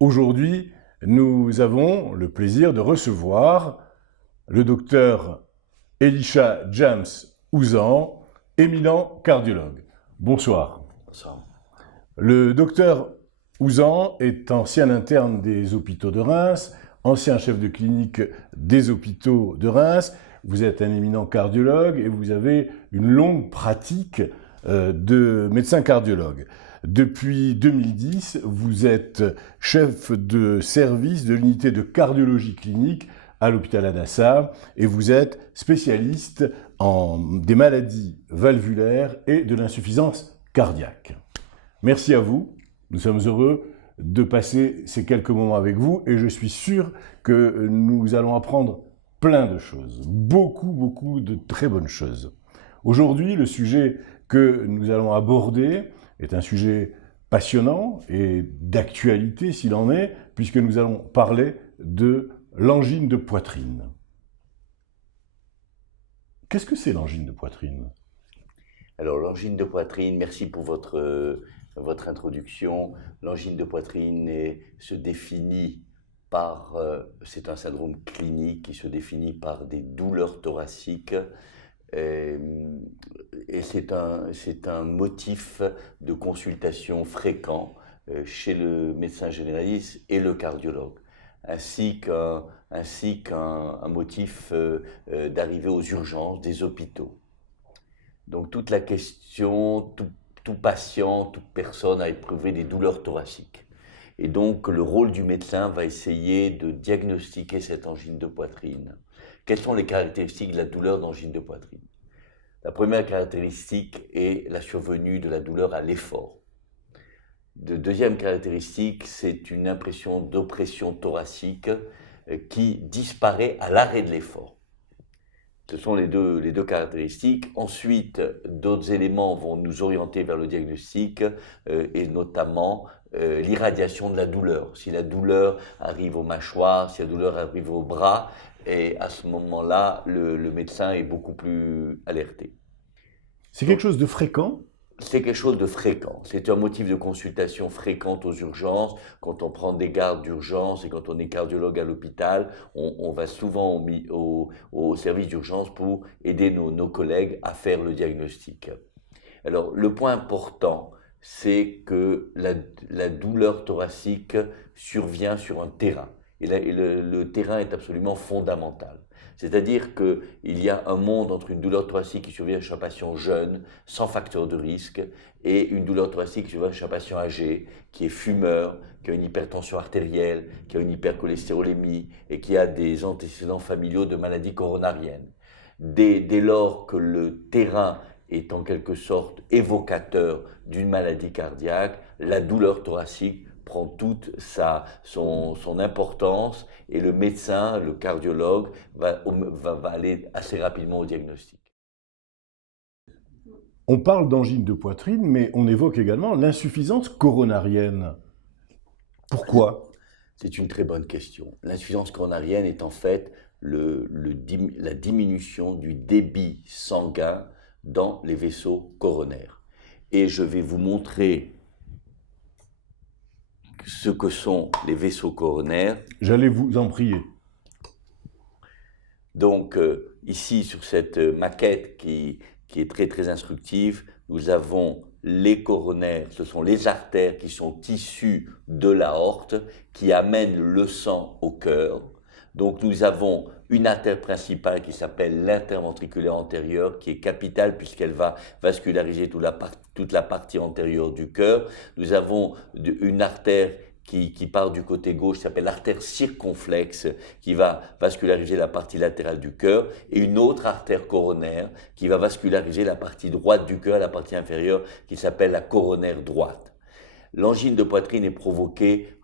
Aujourd'hui, nous avons le plaisir de recevoir le docteur Elisha James Ouzan, éminent cardiologue. Bonsoir. Bonsoir. Le docteur Ouzan est ancien interne des hôpitaux de Reims, ancien chef de clinique des hôpitaux de Reims. Vous êtes un éminent cardiologue et vous avez une longue pratique de médecin cardiologue. Depuis 2010, vous êtes chef de service de l'unité de cardiologie clinique à l'hôpital Al-Nassar et vous êtes spécialiste des maladies valvulaires et de l'insuffisance cardiaque. Merci à vous, nous sommes heureux de passer ces quelques moments avec vous et je suis sûr que nous allons apprendre plein de choses, beaucoup de très bonnes choses. Aujourd'hui, le sujet que nous allons aborder est un sujet passionnant et d'actualité s'il en est, puisque nous allons parler de l'angine de poitrine. Qu'est-ce que c'est l'angine de poitrine ? Alors l'angine de poitrine, merci pour votre introduction. L'angine de poitrine se définit par, c'est un syndrome clinique qui se définit par des douleurs thoraciques. Et c'est un motif de consultation fréquent chez le médecin généraliste et le cardiologue, ainsi qu'un motif d'arrivée aux urgences des hôpitaux. Donc toute la question, tout patient, toute personne a éprouvé des douleurs thoraciques. Et donc le rôle du médecin va essayer de diagnostiquer cette angine de poitrine. Quelles sont les caractéristiques de la douleur d'angine de poitrine ? La première caractéristique est la survenue de la douleur à l'effort. La deuxième caractéristique, c'est une impression d'oppression thoracique qui disparaît à l'arrêt de l'effort. Ce sont les deux caractéristiques. Ensuite, d'autres éléments vont nous orienter vers le diagnostic et notamment l'irradiation de la douleur. Si la douleur arrive aux mâchoires, si la douleur arrive aux bras, et à ce moment-là, le médecin est beaucoup plus alerté. C'est quelque chose de fréquent ? C'est quelque chose de fréquent. C'est un motif de consultation fréquente aux urgences. Quand on prend des gardes d'urgence et quand on est cardiologue à l'hôpital, on va souvent au service d'urgence pour aider nos collègues à faire le diagnostic. Alors, le point important, c'est que la douleur thoracique survient sur un terrain. Et le terrain est absolument fondamental. C'est-à-dire qu'il y a un monde entre une douleur thoracique qui survient chez un patient jeune, sans facteur de risque, et une douleur thoracique qui survient chez un patient âgé, qui est fumeur, qui a une hypertension artérielle, qui a une hypercholestérolémie, et qui a des antécédents familiaux de maladies coronariennes. Dès lors que le terrain est en quelque sorte évocateur d'une maladie cardiaque, la douleur thoracique prend toute son importance et le médecin, le cardiologue, va aller assez rapidement au diagnostic. On parle d'angine de poitrine, mais on évoque également l'insuffisance coronarienne. Pourquoi ? C'est une très bonne question. L'insuffisance coronarienne est en fait la diminution du débit sanguin dans les vaisseaux coronaires. Et je vais vous montrer ce que sont les vaisseaux coronaires. J'allais vous en prier. Donc, ici, sur cette maquette qui est très instructive, nous avons les coronaires, ce sont les artères qui sont issues de l'aorte, qui amènent le sang au cœur. Donc, nous avons une artère principale qui s'appelle l'interventriculaire antérieure, qui est capitale puisqu'elle va vasculariser toute la partie antérieure du cœur. Nous avons une artère qui part du côté gauche, qui s'appelle l'artère circonflexe, qui va vasculariser la partie latérale du cœur, et une autre artère coronaire qui va vasculariser la partie droite du cœur, la partie inférieure, qui s'appelle la coronaire droite. L'angine de poitrine est provoquée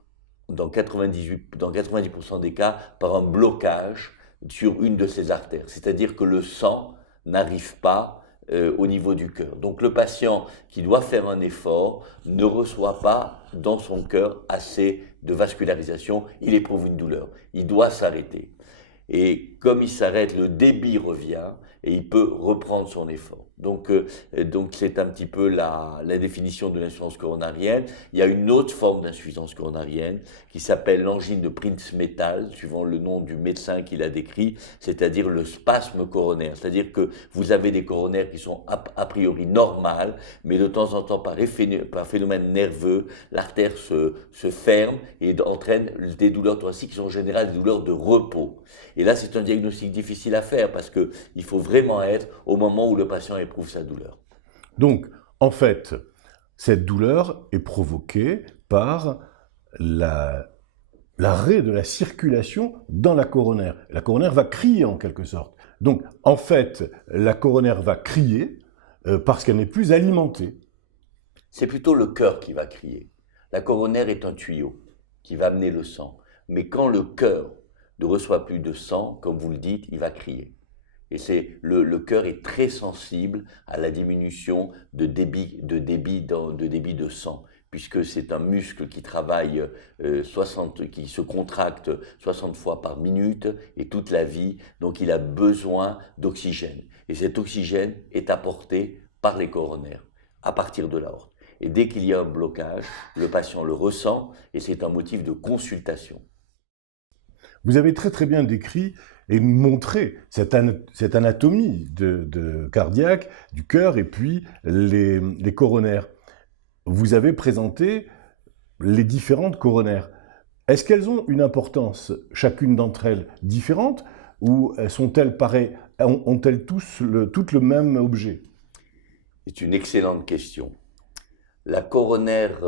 dans 90% des cas par un blocage sur une de ces artères, c'est-à-dire que le sang n'arrive pas au niveau du cœur. Donc le patient qui doit faire un effort ne reçoit pas dans son cœur assez de vascularisation, il éprouve une douleur, il doit s'arrêter. Et comme il s'arrête, le débit revient et il peut reprendre son effort. Donc c'est un petit peu la définition de l'insuffisance coronarienne. Il y a une autre forme d'insuffisance coronarienne qui s'appelle l'angine de Prinzmetal, suivant le nom du médecin qui l'a décrit, c'est-à-dire le spasme coronaire. C'est-à-dire que vous avez des coronaires qui sont a priori normales, mais de temps en temps, par phénomène nerveux, l'artère se ferme et entraîne des douleurs thoraciques qui sont en général des douleurs de repos. Et là, c'est un diagnostic difficile à faire parce qu'il faut vraiment être au moment où le patient éprouve sa douleur. Donc, en fait, cette douleur est provoquée par l'arrêt de la circulation dans la coronaire. La coronaire va crier en quelque sorte. Donc, en fait, la coronaire va crier parce qu'elle n'est plus alimentée. C'est plutôt le cœur qui va crier. La coronaire est un tuyau qui va amener le sang. Mais quand le cœur ne reçoit plus de sang, comme vous le dites, il va crier. Et le cœur est très sensible à la diminution de débit de sang, puisque c'est un muscle qui travaille qui se contracte 60 fois par minute et toute la vie, donc il a besoin d'oxygène. Et cet oxygène est apporté par les coronaires, à partir de l'aorte. Et dès qu'il y a un blocage, le patient le ressent et c'est un motif de consultation. Vous avez très très bien décrit et montré cette anatomie de cardiaque, du cœur et puis les coronaires. Vous avez présenté les différentes coronaires. Est-ce qu'elles ont une importance, chacune d'entre elles, différente ou sont-elles pareilles, ont-elles toutes le même objet? C'est une excellente question. La coronaire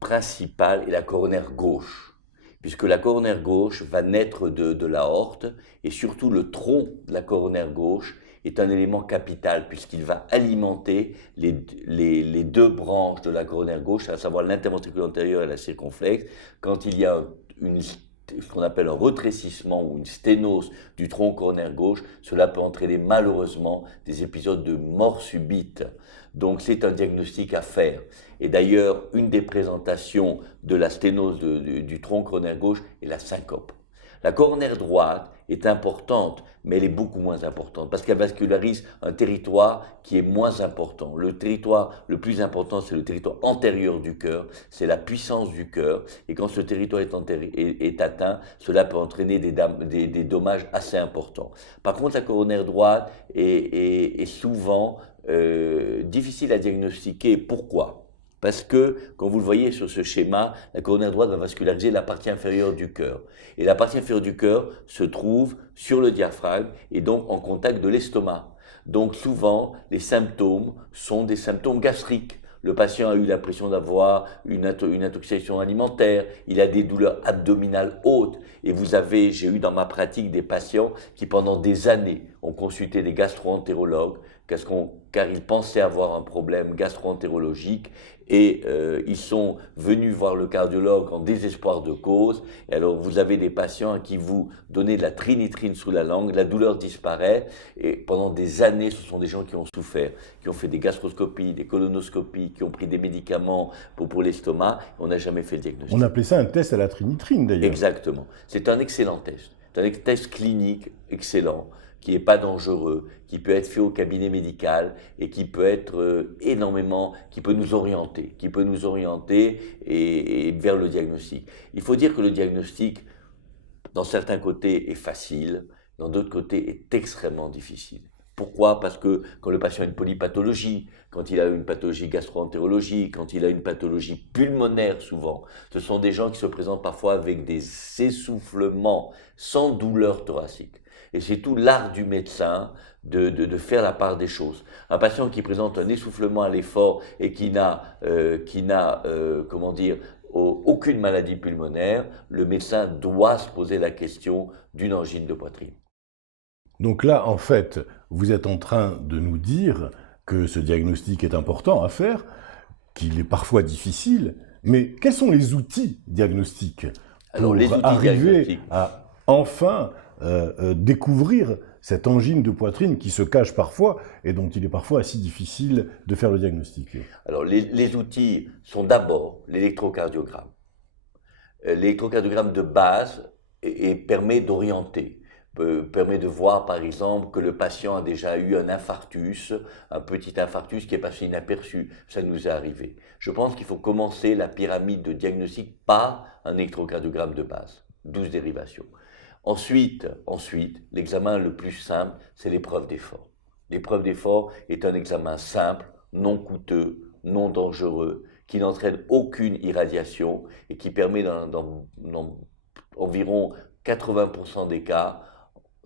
principale est la coronaire gauche, puisque la coronaire gauche va naître de l'aorte, et surtout le tronc de la coronaire gauche est un élément capital, puisqu'il va alimenter les deux branches de la coronaire gauche, à savoir l'interventricule antérieur et la circonflexe. Quand il y a ce qu'on appelle un rétrécissement ou une sténose du tronc coronaire gauche, cela peut entraîner malheureusement des épisodes de mort subite. Donc c'est un diagnostic à faire. Et d'ailleurs, une des présentations de la sténose du tronc coronaire gauche est la syncope. La coronaire droite est importante, mais elle est beaucoup moins importante parce qu'elle vascularise un territoire qui est moins important. Le territoire le plus important, c'est le territoire antérieur du cœur, c'est la puissance du cœur. Et quand ce territoire est atteint, cela peut entraîner des dommages assez importants. Par contre, la coronaire droite est souvent difficile à diagnostiquer. Pourquoi ? Parce que, comme vous le voyez sur ce schéma, la coronaire droite va vasculariser la partie inférieure du cœur. Et la partie inférieure du cœur se trouve sur le diaphragme et donc en contact de l'estomac. Donc souvent, les symptômes sont des symptômes gastriques. Le patient a eu l'impression d'avoir une intoxication alimentaire, il a des douleurs abdominales hautes. Et j'ai eu dans ma pratique des patients qui pendant des années ont consulté des gastro-entérologues car ils pensaient avoir un problème gastro-entérologique et ils sont venus voir le cardiologue en désespoir de cause. Et alors vous avez des patients à qui vous donnez de la trinitrine sous la langue, la douleur disparaît et pendant des années ce sont des gens qui ont souffert, qui ont fait des gastroscopies, des colonoscopies, qui ont pris des médicaments pour l'estomac, on n'a jamais fait le diagnostic. On appelait ça un test à la trinitrine d'ailleurs. Exactement, c'est un excellent test, c'est un test clinique excellent, qui n'est pas dangereux, qui peut être fait au cabinet médical et qui peut être qui peut nous orienter, et vers le diagnostic. Il faut dire que le diagnostic, dans certains côtés, est facile, dans d'autres côtés, est extrêmement difficile. Pourquoi ? Parce que quand le patient a une polypathologie, quand il a une pathologie gastro-entérologique, quand il a une pathologie pulmonaire souvent, ce sont des gens qui se présentent parfois avec des essoufflements sans douleur thoracique. Et c'est tout l'art du médecin de faire la part des choses. Un patient qui présente un essoufflement à l'effort et qui n'a aucune maladie pulmonaire, le médecin doit se poser la question d'une angine de poitrine. Donc là, en fait, vous êtes en train de nous dire que ce diagnostic est important à faire, qu'il est parfois difficile, mais quels sont les outils diagnostiques pour arriver à enfin découvrir cette angine de poitrine qui se cache parfois et dont il est parfois assez difficile de faire le diagnostic? Alors les outils sont d'abord l'électrocardiogramme. L'électrocardiogramme de base permet d'orienter. permet de voir par exemple que le patient a déjà eu un infarctus, un petit infarctus qui est passé inaperçu. Ça nous est arrivé. Je pense qu'il faut commencer la pyramide de diagnostic par un électrocardiogramme de base, 12 dérivations. Ensuite, l'examen le plus simple, c'est l'épreuve d'effort. L'épreuve d'effort est un examen simple, non coûteux, non dangereux, qui n'entraîne aucune irradiation et qui permet dans environ 80% des cas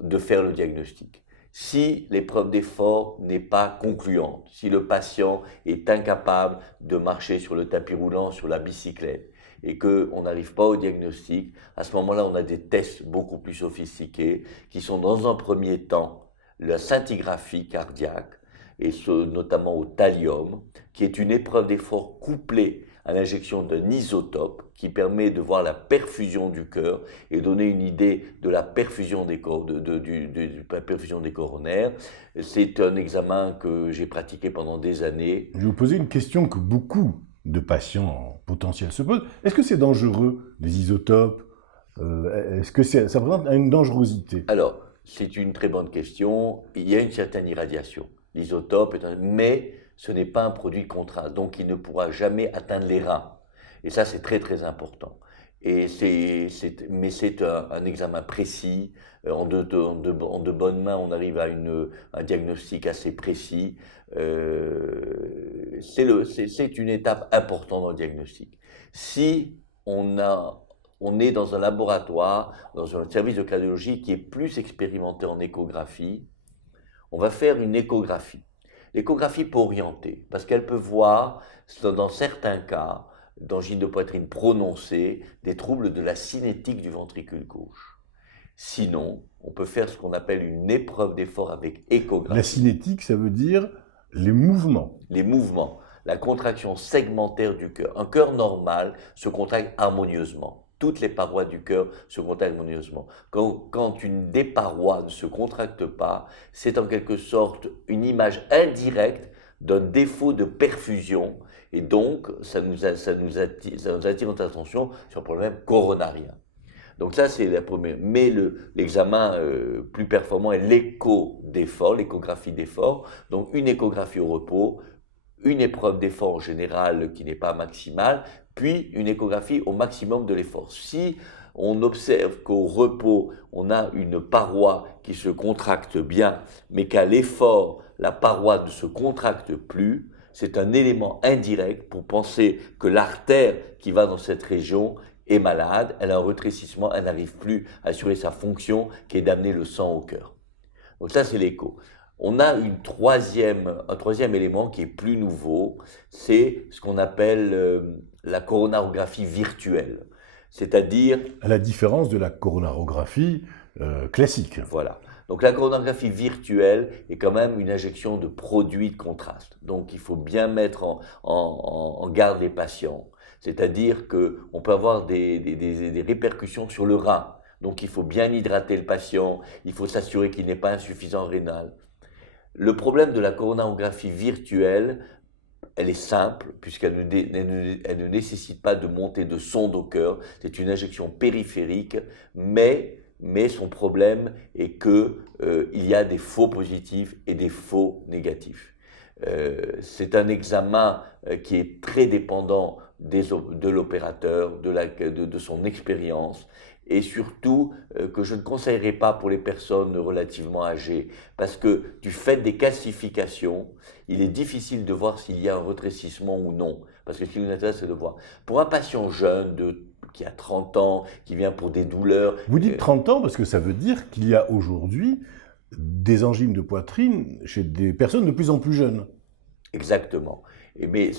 de faire le diagnostic. Si l'épreuve d'effort n'est pas concluante, si le patient est incapable de marcher sur le tapis roulant, sur la bicyclette, et qu'on n'arrive pas au diagnostic, à ce moment-là, on a des tests beaucoup plus sophistiqués qui sont dans un premier temps la scintigraphie cardiaque, et notamment au thallium, qui est une épreuve d'effort couplée à l'injection d'un isotope qui permet de voir la perfusion du cœur et donner une idée de la perfusion des coronaires. C'est un examen que j'ai pratiqué pendant des années. Je vais vous poser une question que beaucoup de patients potentiels se posent. Est-ce que c'est dangereux, les isotopes? Est-ce que ça présente une dangerosité? Alors, c'est une très bonne question. Il y a une certaine irradiation. L'isotope mais ce n'est pas un produit de contraste, donc il ne pourra jamais atteindre les reins. Et ça, c'est très très important. Mais c'est un examen précis. En de bonnes mains, on arrive à un diagnostic assez précis. C'est une étape importante dans le diagnostic. Si on est dans un laboratoire, dans un service de cardiologie qui est plus expérimenté en échographie, on va faire une échographie. L'échographie peut orienter, parce qu'elle peut voir, dans certains cas, d'angine de poitrine prononcée, des troubles de la cinétique du ventricule gauche. Sinon, on peut faire ce qu'on appelle une épreuve d'effort avec échographie. La cinétique, ça veut dire les mouvements. Les mouvements, la contraction segmentaire du cœur. Un cœur normal se contracte harmonieusement. Toutes les parois du cœur se contractent harmonieusement. Quand une des parois ne se contracte pas, c'est en quelque sorte une image indirecte d'un défaut de perfusion, et donc ça nous attire notre attention sur un problème coronarien. Donc ça, c'est la première. Mais l'examen plus performant est l'écho d'effort, l'échographie d'effort. Donc une échographie au repos, une épreuve d'effort générale qui n'est pas maximale, puis une échographie au maximum de l'effort. Si on observe qu'au repos, on a une paroi qui se contracte bien, mais qu'à l'effort, la paroi ne se contracte plus, c'est un élément indirect pour penser que l'artère qui va dans cette région est malade, elle a un rétrécissement, elle n'arrive plus à assurer sa fonction qui est d'amener le sang au cœur. Donc ça, c'est l'écho. On a un troisième élément qui est plus nouveau, c'est ce qu'on appelle la coronarographie virtuelle. C'est-à-dire... À la différence de la coronarographie classique. Voilà. Donc la coronarographie virtuelle est quand même une injection de produits de contraste. Donc il faut bien mettre en garde les patients. C'est-à-dire qu'on peut avoir des répercussions sur le rein. Donc il faut bien hydrater le patient, il faut s'assurer qu'il n'est pas insuffisant rénal. Le problème de la coronarographie virtuelle, elle est simple, puisqu'elle ne nécessite pas de montée de sonde au cœur. C'est une injection périphérique, mais son problème est qu'il y a des faux positifs et des faux négatifs. C'est un examen qui est très dépendant de l'opérateur, de son expérience, et surtout que je ne conseillerais pas pour les personnes relativement âgées, parce que du fait des calcifications, il est difficile de voir s'il y a un rétrécissement ou non, parce que ce qui nous intéresse, c'est de voir. Pour un patient jeune qui a 30 ans, qui vient pour des douleurs... Vous dites 30 ans parce que ça veut dire qu'il y a aujourd'hui des angines de poitrine chez des personnes de plus en plus jeunes. Exactement. Mais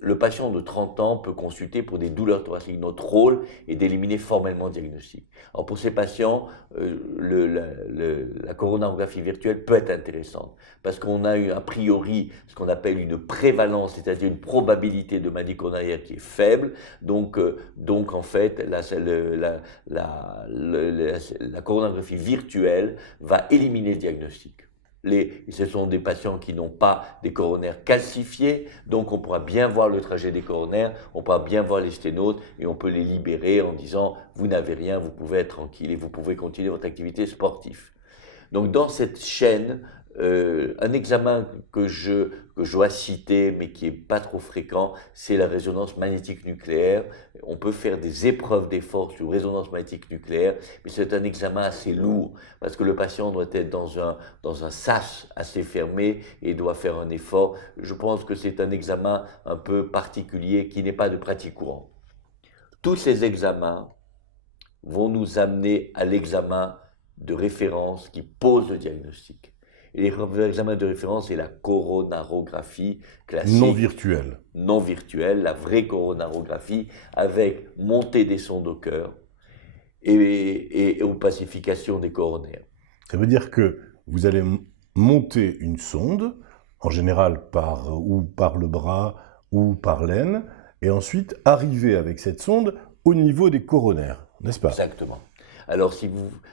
le patient de 30 ans peut consulter pour des douleurs thoraciques. Notre rôle est d'éliminer formellement le diagnostic. Alors pour ces patients, la coronarographie virtuelle peut être intéressante parce qu'on a eu a priori ce qu'on appelle une prévalence, c'est-à-dire une probabilité de maladie coronarienne qui est faible. Donc en fait, la coronarographie virtuelle va éliminer le diagnostic. Ce sont des patients qui n'ont pas des coronaires calcifiés, donc on pourra bien voir le trajet des coronaires, on pourra bien voir les sténotes et on peut les libérer en disant vous n'avez rien, vous pouvez être tranquille et vous pouvez continuer votre activité sportive. Donc dans cette chaîne, un examen que je dois citer, mais qui n'est pas trop fréquent, c'est la résonance magnétique nucléaire. On peut faire des épreuves d'effort sur résonance magnétique nucléaire, mais c'est un examen assez lourd, parce que le patient doit être dans un sas assez fermé et doit faire un effort. Je pense que c'est un examen un peu particulier qui n'est pas de pratique courante. Tous ces examens vont nous amener à l'examen de référence qui pose le diagnostic. Et l'examen de référence, c'est la coronarographie classique. Non virtuelle, la vraie coronarographie, avec montée des sondes au cœur et opacification des coronaires. Ça veut dire que vous allez monter une sonde, en général par le bras ou par l'aine, et ensuite arriver avec cette sonde au niveau des coronaires, n'est-ce pas? Exactement. Alors,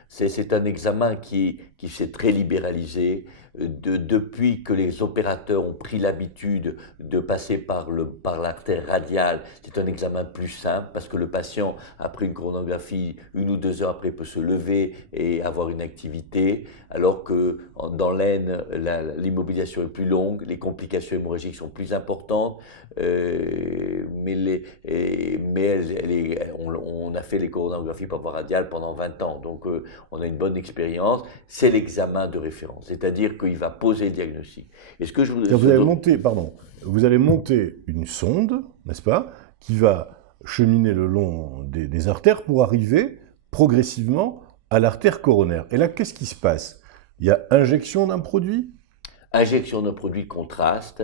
c'est un examen qui s'est très libéralisé. Depuis que les opérateurs ont pris l'habitude de passer par l'artère radiale, c'est un examen plus simple parce que le patient, après une coronographie, 1 ou 2 heures après, peut se lever et avoir une activité, alors que dans l'aine, l'immobilisation est plus longue, les complications hémorragiques sont plus importantes, mais on a fait les coronographies par voie radiale pendant 20 ans, donc on a une bonne expérience. C'est l'examen de référence, c'est-à-dire qu'il va poser le diagnostic. Est-ce que vous allez monter une sonde, n'est-ce pas, qui va cheminer le long des artères pour arriver progressivement à l'artère coronaire. Et là, qu'est-ce qui se passe? Il y a injection d'un produit? Injection d'un produit de contraste.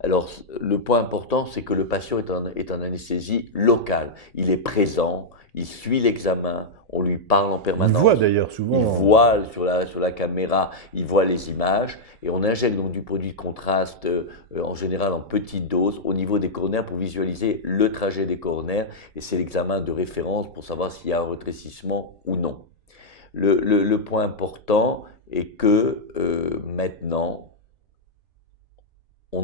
Alors, le point important, c'est que le patient est en anesthésie locale. Il est présent, il suit l'examen, on lui parle en permanence. Il voit d'ailleurs souvent. Il voit sur la caméra, il voit les images. Et on injecte donc du produit de contraste, en général en petite dose, au niveau des coronaires pour visualiser le trajet des coronaires. Et c'est l'examen de référence pour savoir s'il y a un rétrécissement ou non. Le point important est que maintenant, on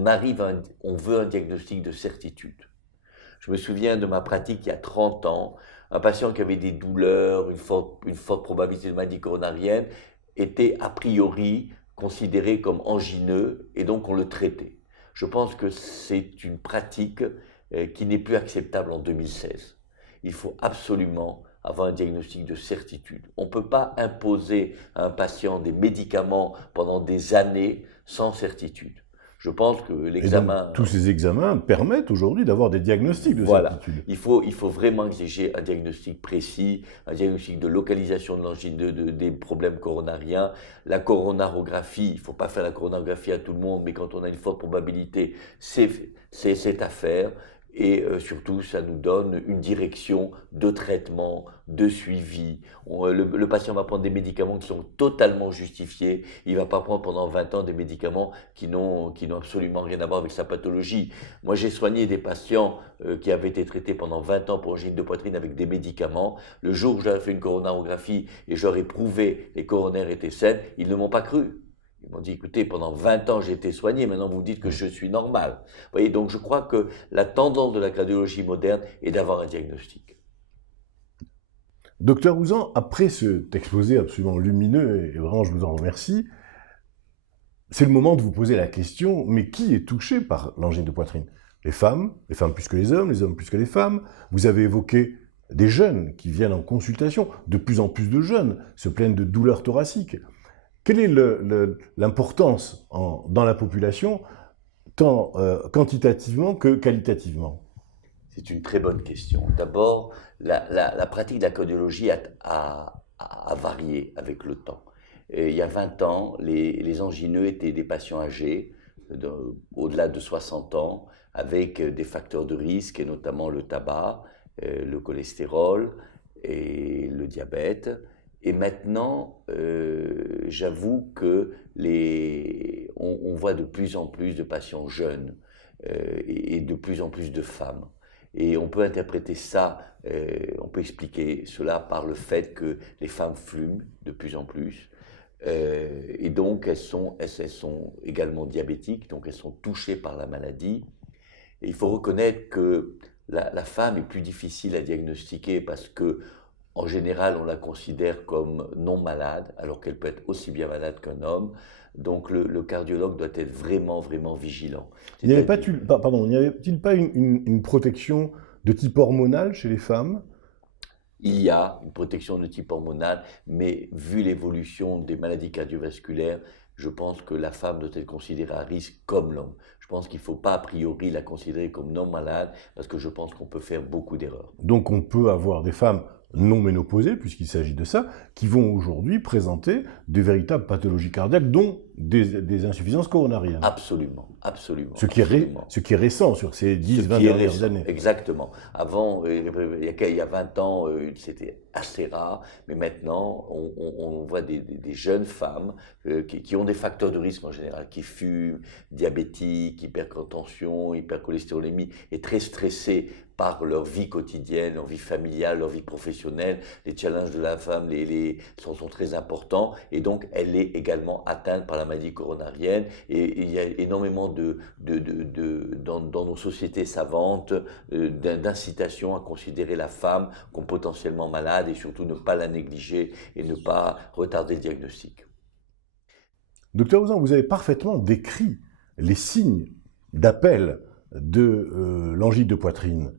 veut un diagnostic de certitude. Je me souviens de ma pratique il y a 30 ans, un patient qui avait des douleurs, une forte probabilité de maladie coronarienne, était a priori considéré comme angineux et donc on le traitait. Je pense que c'est une pratique qui n'est plus acceptable en 2016. Il faut absolument avoir un diagnostic de certitude. On ne peut pas imposer à un patient des médicaments pendant des années sans certitude. Je pense que l'examen... Tous ces examens permettent aujourd'hui d'avoir des diagnostics de certitude. Il faut vraiment exiger un diagnostic précis, un diagnostic de localisation de l'angine, des problèmes coronariens. La coronarographie, il ne faut pas faire la coronarographie à tout le monde, mais quand on a une forte probabilité, c'est à faire. Et surtout, ça nous donne une direction de traitement, de suivi. Le patient va prendre des médicaments qui sont totalement justifiés. Il ne va pas prendre pendant 20 ans des médicaments qui n'ont absolument rien à voir avec sa pathologie. Moi, j'ai soigné des patients qui avaient été traités pendant 20 ans pour angine de poitrine avec des médicaments. Le jour où j'avais fait une coronarographie et j'aurais prouvé que les coronaires étaient saines, ils ne m'ont pas cru. Ils m'ont dit, écoutez, pendant 20 ans, j'ai été soigné, maintenant vous dites que je suis normal. Vous voyez, donc je crois que la tendance de la cardiologie moderne est d'avoir un diagnostic. Docteur Ouzan, après cet exposé absolument lumineux, et vraiment je vous en remercie, c'est le moment de vous poser la question, mais qui est touché par l'angine de poitrine? Les femmes plus que les hommes plus que les femmes. Vous avez évoqué des jeunes qui viennent en consultation. De plus en plus de jeunes se plaignent de douleurs thoraciques. Quelle est l'importance dans la population, tant quantitativement que qualitativement? C'est une très bonne question. D'abord, la pratique de la cardiologie a varié avec le temps. Et il y a 20 ans, les angineux étaient des patients âgés, au-delà de 60 ans, avec des facteurs de risque, et notamment le tabac, le cholestérol et le diabète. Et maintenant, j'avoue que on voit de plus en plus de patients jeunes et de plus en plus de femmes. Et on peut interpréter ça, on peut expliquer cela par le fait que les femmes fument de plus en plus. Et donc, elles sont également diabétiques, donc elles sont touchées par la maladie. Et il faut reconnaître que la femme est plus difficile à diagnostiquer parce que, en général, on la considère comme non malade, alors qu'elle peut être aussi bien malade qu'un homme. Donc, le cardiologue doit être vraiment, vraiment vigilant. Il n'y avait-il pas une protection de type hormonal chez les femmes? Il y a une protection de type hormonal, mais vu l'évolution des maladies cardiovasculaires, je pense que la femme doit être considérée à risque comme l'homme. Je pense qu'il ne faut pas a priori la considérer comme non malade, parce que je pense qu'on peut faire beaucoup d'erreurs. Donc on peut avoir des femmes non ménopausées, puisqu'il s'agit de ça, qui vont aujourd'hui présenter de véritables pathologies cardiaques, dont des insuffisances coronariennes. Absolument, absolument. Ce qui est récent sur ces 10-20 dernières années. Exactement. Avant, il y a 20 ans, c'était assez rare, mais maintenant, on voit des jeunes femmes qui ont des facteurs de risque en général, qui fument, diabétiques, hypertension, hypercholestérolémie, et très stressées par leur vie quotidienne, leur vie familiale, leur vie professionnelle. Les challenges de la femme sont très importants, et donc elle est également atteinte par la maladie coronarienne. Et il y a énormément dans nos sociétés savantes d'incitation à considérer la femme comme potentiellement malade et surtout ne pas la négliger et ne pas retarder le diagnostic. Docteur Ouzan, vous avez parfaitement décrit les signes d'appel de l'angine de poitrine.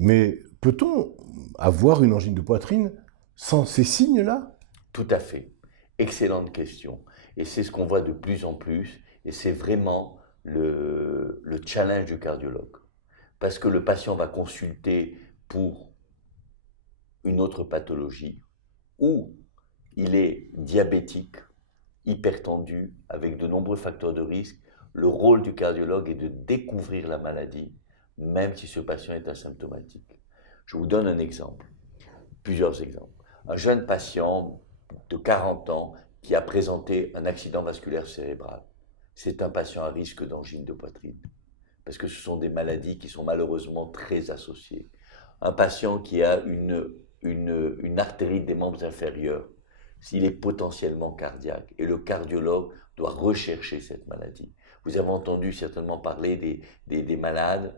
Mais peut-on avoir une angine de poitrine sans ces signes-là? Tout à fait. Excellente question. Et c'est ce qu'on voit de plus en plus. Et c'est vraiment le challenge du cardiologue. Parce que le patient va consulter pour une autre pathologie ou il est diabétique, hypertendu, avec de nombreux facteurs de risque. Le rôle du cardiologue est de découvrir la maladie, même si ce patient est asymptomatique. Je vous donne un exemple, plusieurs exemples. Un jeune patient de 40 ans qui a présenté un accident vasculaire cérébral. C'est un patient à risque d'angine de poitrine, parce que ce sont des maladies qui sont malheureusement très associées. Un patient qui a une artérite des membres inférieurs, s'il est potentiellement cardiaque, et le cardiologue doit rechercher cette maladie. Vous avez entendu certainement parler des malades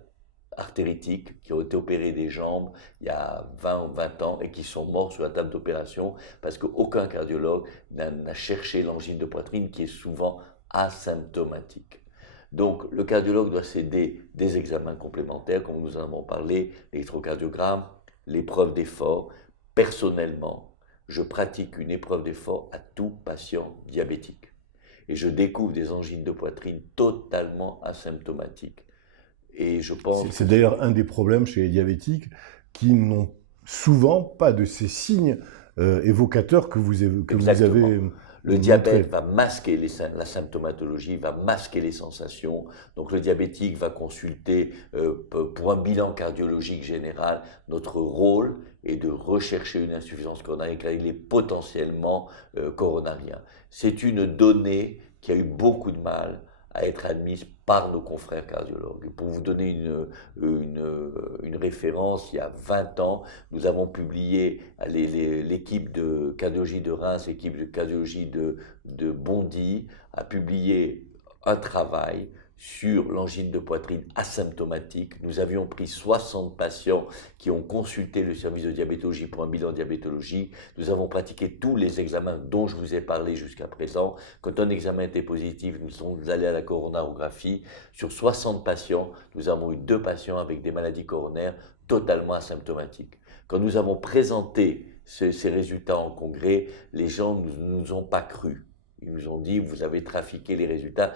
artéritiques qui ont été opérés des jambes il y a 20 ou 20 ans et qui sont morts sur la table d'opération parce qu'aucun cardiologue n'a cherché l'angine de poitrine qui est souvent asymptomatique. Donc le cardiologue doit s'aider des examens complémentaires, comme nous en avons parlé, l'électrocardiogramme, l'épreuve d'effort. Personnellement, je pratique une épreuve d'effort à tout patient diabétique. Et je découvre des angines de poitrine totalement asymptomatiques. Et je pense... C'est d'ailleurs un des problèmes chez les diabétiques qui n'ont souvent pas de ces signes évocateurs que vous avez... Le diabète va masquer la symptomatologie, va masquer les sensations. Donc le diabétique va consulter pour un bilan cardiologique général. Notre rôle est de rechercher une insuffisance coronarienne car il est potentiellement coronarien. C'est une donnée qui a eu beaucoup de mal à être admise par nos confrères cardiologues. Et pour vous donner une référence, il y a 20 ans, nous avons publié, l'équipe de cardiologie de Reims, l'équipe de cardiologie de Bondy, a publié un travail sur l'angine de poitrine asymptomatique. Nous avions pris 60 patients qui ont consulté le service de diabétologie pour un bilan diabétologique. Nous avons pratiqué tous les examens dont je vous ai parlé jusqu'à présent. Quand un examen était positif, nous sommes allés à la coronarographie. Sur 60 patients, nous avons eu 2 patients avec des maladies coronaires totalement asymptomatiques. Quand nous avons présenté ces résultats en congrès, les gens ne nous ont pas cru. Ils nous ont dit, vous avez trafiqué les résultats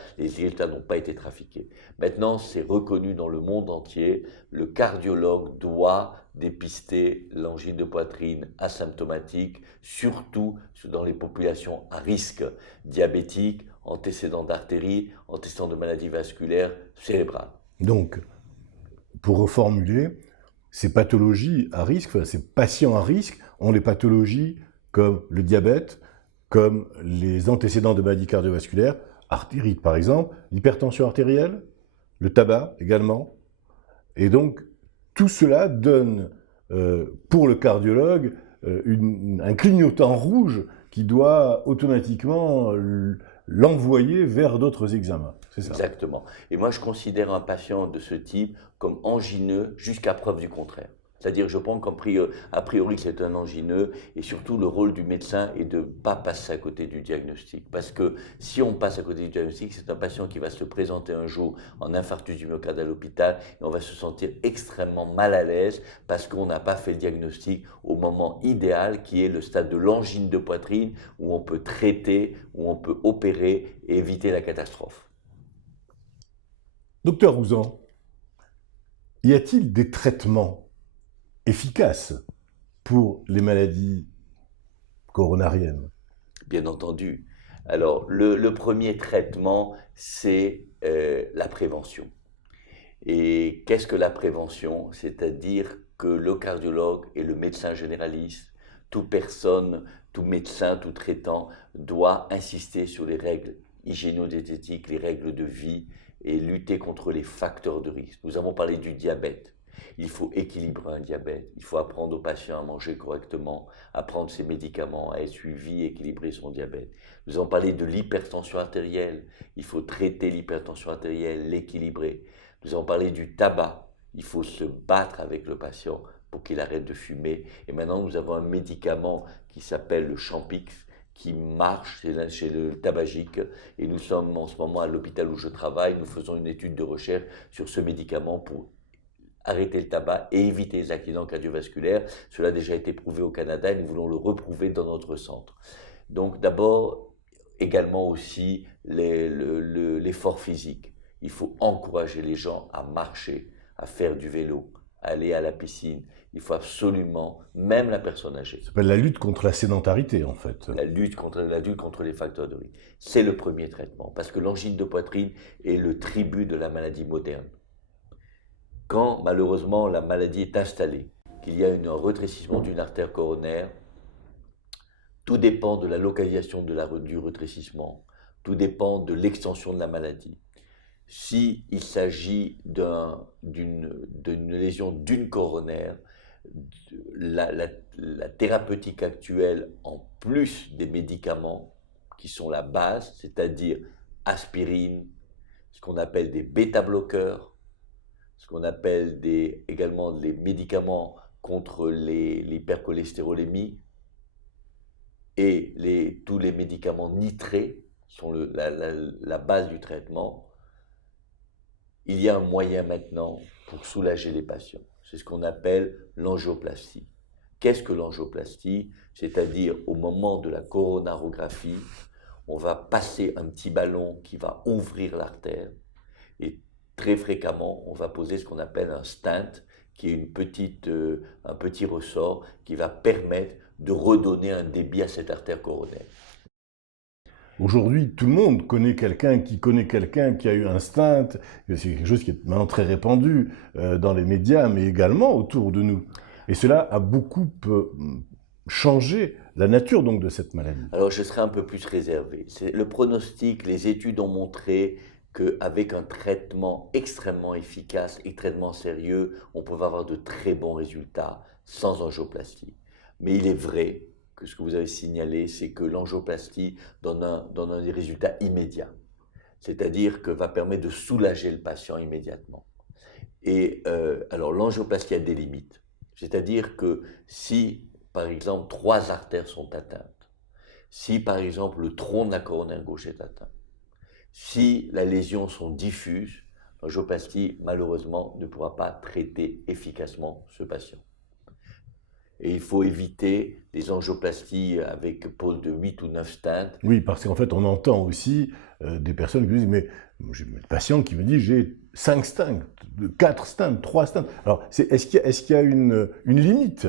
n'ont pas été trafiqués. Maintenant, c'est reconnu dans le monde entier, le cardiologue doit dépister l'angine de poitrine asymptomatique, surtout dans les populations à risque, diabétiques, antécédents d'artérite, antécédents de maladies vasculaires cérébrales. Donc, pour reformuler, ces pathologies à risque, ces patients à risque ont des pathologies comme le diabète, comme les antécédents de maladies cardiovasculaires, artérite par exemple, l'hypertension artérielle, le tabac également. Et donc, tout cela donne pour le cardiologue un clignotant rouge qui doit automatiquement l'envoyer vers d'autres examens. C'est ça. Exactement. Et moi, je considère un patient de ce type comme angineux jusqu'à preuve du contraire. C'est-à-dire, je pense qu'a priori, c'est un angineux, et surtout, le rôle du médecin est de ne pas passer à côté du diagnostic. Parce que si on passe à côté du diagnostic, c'est un patient qui va se présenter un jour en infarctus du myocarde à l'hôpital, et on va se sentir extrêmement mal à l'aise parce qu'on n'a pas fait le diagnostic au moment idéal, qui est le stade de l'angine de poitrine, où on peut traiter, où on peut opérer et éviter la catastrophe. Docteur Ouzan, y a-t-il des traitements efficaces pour les maladies coronariennes? Bien entendu. Alors, le premier traitement, c'est la prévention. Et qu'est-ce que la prévention? C'est-à-dire que le cardiologue et le médecin généraliste, toute personne, tout médecin, tout traitant, doit insister sur les règles hygiéno-diététiques, les règles de vie et lutter contre les facteurs de risque. Nous avons parlé du diabète. Il faut équilibrer un diabète, il faut apprendre aux patients à manger correctement, à prendre ses médicaments, à être suivi, équilibrer son diabète. Nous avons parlé de l'hypertension artérielle, il faut traiter l'hypertension artérielle, l'équilibrer. Nous avons parlé du tabac, il faut se battre avec le patient pour qu'il arrête de fumer. Et maintenant, nous avons un médicament qui s'appelle le Champix, qui marche chez le tabagique, et nous sommes en ce moment à l'hôpital où je travaille, nous faisons une étude de recherche sur ce médicament pour arrêter le tabac et éviter les accidents cardiovasculaires. Cela a déjà été prouvé au Canada et nous voulons le reprouver dans notre centre. Donc d'abord, également aussi l'effort physique. Il faut encourager les gens à marcher, à faire du vélo, à aller à la piscine. Il faut absolument, même la personne âgée. Ça s'appelle la lutte contre la sédentarité, en fait. La lutte contre les facteurs de risque. C'est le premier traitement, parce que l'angine de poitrine est le tribut de la maladie moderne. Quand malheureusement la maladie est installée, qu'il y a un rétrécissement d'une artère coronaire, tout dépend de la localisation du rétrécissement, tout dépend de l'extension de la maladie. S'il s'agit d'une lésion d'une coronaire, la thérapeutique actuelle, en plus des médicaments qui sont la base, c'est-à-dire aspirine, ce qu'on appelle des bêta-bloqueurs, ce qu'on appelle également les médicaments contre l'hypercholestérolémie et tous les médicaments nitrés sont la base du traitement. Il y a un moyen maintenant pour soulager les patients. C'est ce qu'on appelle l'angioplastie. Qu'est-ce que l'angioplastie? C'est-à-dire au moment de la coronarographie, on va passer un petit ballon qui va ouvrir l'artère et très fréquemment, on va poser ce qu'on appelle un stent, qui est un petit ressort qui va permettre de redonner un débit à cette artère coronaire. Aujourd'hui, tout le monde connaît quelqu'un qui a eu un stent. C'est quelque chose qui est maintenant très répandu dans les médias, mais également autour de nous. Et cela a beaucoup changé la nature donc de cette maladie. Alors je serai un peu plus réservé. Le pronostic, les études ont montré qu'avec un traitement extrêmement efficace et traitement sérieux, on pouvait avoir de très bons résultats sans angioplastie. Mais il est vrai que ce que vous avez signalé, c'est que l'angioplastie donne des résultats immédiats. C'est-à-dire que va permettre de soulager le patient immédiatement. Et alors l'angioplastie a des limites. C'est-à-dire que si, par exemple, 3 artères sont atteintes, si, par exemple, le tronc de la coronaire gauche est atteint, si les lésions sont diffuses, l'angioplastie, malheureusement, ne pourra pas traiter efficacement ce patient. Et il faut éviter les angioplasties avec pose de 8 ou 9 stents. Oui, parce qu'en fait, on entend aussi des personnes qui disent, mais j'ai une patiente qui me dit, j'ai 5 stents, 4 stents, 3 stents. Alors, est-ce qu'il y a une limite?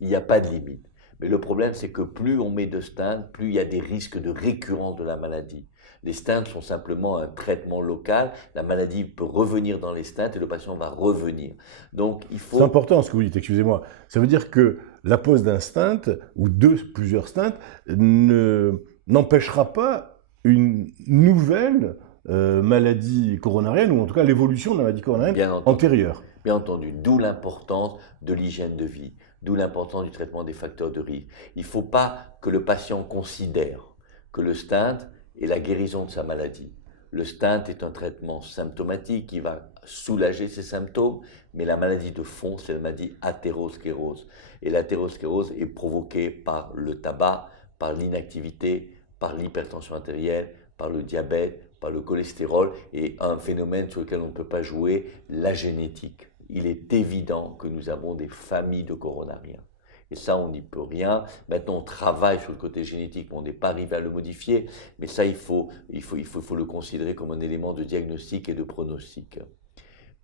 Il n'y a pas de limite. Mais le problème, c'est que plus on met de stents, plus il y a des risques de récurrence de la maladie. Les stents sont simplement un traitement local. La maladie peut revenir dans les stents et le patient va revenir. Donc, il faut... C'est important ce que vous dites, excusez-moi. Ça veut dire que la pose d'un stent ou plusieurs stents n'empêchera pas une nouvelle maladie coronarienne, ou en tout cas l'évolution de la maladie coronarienne Bien entendu. antérieure. Bien entendu, d'où l'importance de l'hygiène de vie, d'où l'importance du traitement des facteurs de risque. Il ne faut pas que le patient considère que le stent est la guérison de sa maladie. Le stent est un traitement symptomatique qui va soulager ses symptômes, mais la maladie de fond, c'est la maladie athérosclérose. Et l'athérosclérose est provoquée par le tabac, par l'inactivité, par l'hypertension artérielle, par le diabète, par le cholestérol et un phénomène sur lequel on ne peut pas jouer, la génétique. Il est évident que nous avons des familles de coronariens. Et ça, on n'y peut rien. Maintenant, on travaille sur le côté génétique, on n'est pas arrivé à le modifier, mais ça, il faut le considérer comme un élément de diagnostic et de pronostic.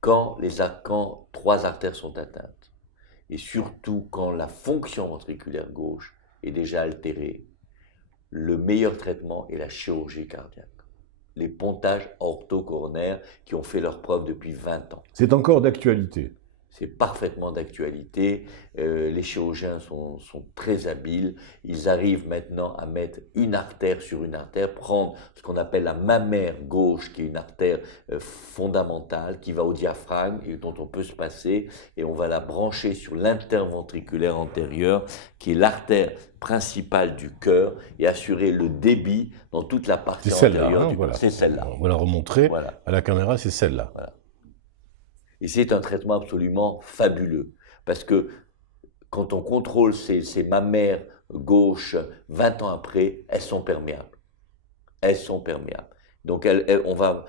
Quand 3 artères sont atteintes, et surtout quand la fonction ventriculaire gauche est déjà altérée, le meilleur traitement est la chirurgie cardiaque. Les pontages orthocoronaires qui ont fait leur preuve depuis 20 ans. C'est encore d'actualité. C'est parfaitement d'actualité. Les chirurgiens sont très habiles. Ils arrivent maintenant à mettre une artère sur une artère, prendre ce qu'on appelle la mammaire gauche, qui est une artère fondamentale, qui va au diaphragme et dont on peut se passer, et on va la brancher sur l'interventriculaire antérieur, qui est l'artère principale du cœur, et assurer le débit dans toute la partie antérieure du cœur. Voilà. C'est celle-là. On va la remontrer Voilà. à la caméra, c'est celle-là. Voilà. Et c'est un traitement absolument fabuleux, parce que quand on contrôle ces mammaires gauches 20 ans après, elles sont perméables. Elles sont perméables. Donc on va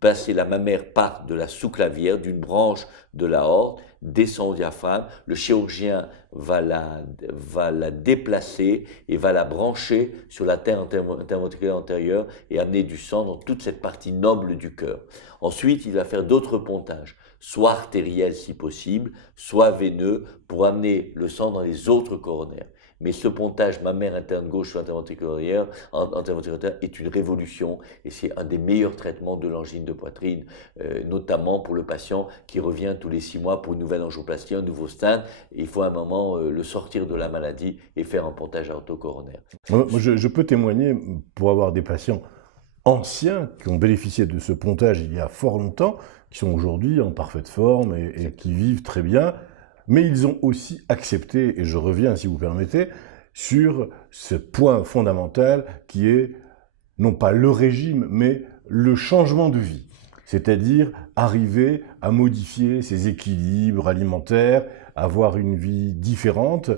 passer la mammaire part de la sous-clavière, d'une branche de l'aorte, descend au diaphragme, le chirurgien va la déplacer et va la brancher sur la terre interventriculaire antérieure et amener du sang dans toute cette partie noble du cœur. Ensuite, il va faire d'autres pontages, soit artériels si possible, soit veineux, pour amener le sang dans les autres coronaires. Mais ce pontage mammaire interne gauche sur interventriculaire est une révolution et c'est un des meilleurs traitements de l'angine de poitrine, notamment pour le patient qui revient tous les 6 mois pour une nouvelle angioplastie, un nouveau stent. Il faut à un moment le sortir de la maladie et faire un pontage orthocoronaire. Moi, je peux témoigner pour avoir des patients anciens qui ont bénéficié de ce pontage il y a fort longtemps, qui sont aujourd'hui en parfaite forme et qui vivent très bien. Mais ils ont aussi accepté, et je reviens, si vous permettez, sur ce point fondamental qui est, non pas le régime, mais le changement de vie. C'est-à-dire arriver à modifier ses équilibres alimentaires, avoir une vie différente,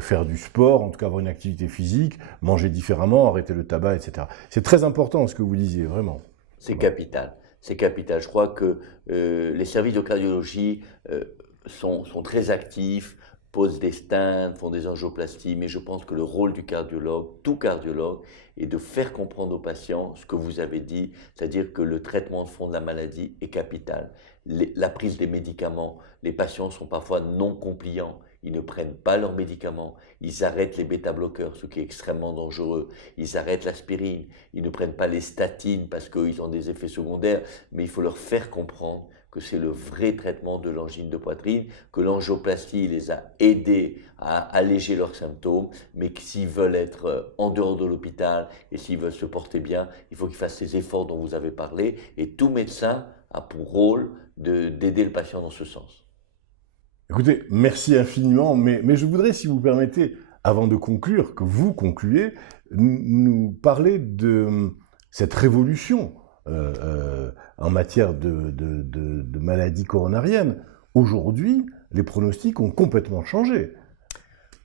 faire du sport, en tout cas avoir une activité physique, manger différemment, arrêter le tabac, etc. C'est très important ce que vous disiez, vraiment. C'est capital. C'est capital. Je crois que les services de cardiologie sont très actifs, posent des stents, font des angioplasties, mais je pense que le rôle du cardiologue, tout cardiologue, est de faire comprendre aux patients ce que vous avez dit, c'est-à-dire que le traitement de fond de la maladie est capital. La prise des médicaments, les patients sont parfois non compliants, ils ne prennent pas leurs médicaments, ils arrêtent les bêta-bloqueurs, ce qui est extrêmement dangereux, ils arrêtent l'aspirine, ils ne prennent pas les statines parce qu'ils ont des effets secondaires, mais il faut leur faire comprendre que c'est le vrai traitement de l'angine de poitrine, que l'angioplastie les a aidés à alléger leurs symptômes, mais que s'ils veulent être en dehors de l'hôpital et s'ils veulent se porter bien, il faut qu'ils fassent ces efforts dont vous avez parlé, et tout médecin a pour rôle d'aider le patient dans ce sens. Écoutez, merci infiniment, mais je voudrais, si vous permettez, avant de conclure, que vous concluiez, nous parler de cette révolution en matière de maladies coronariennes. Aujourd'hui, les pronostics ont complètement changé.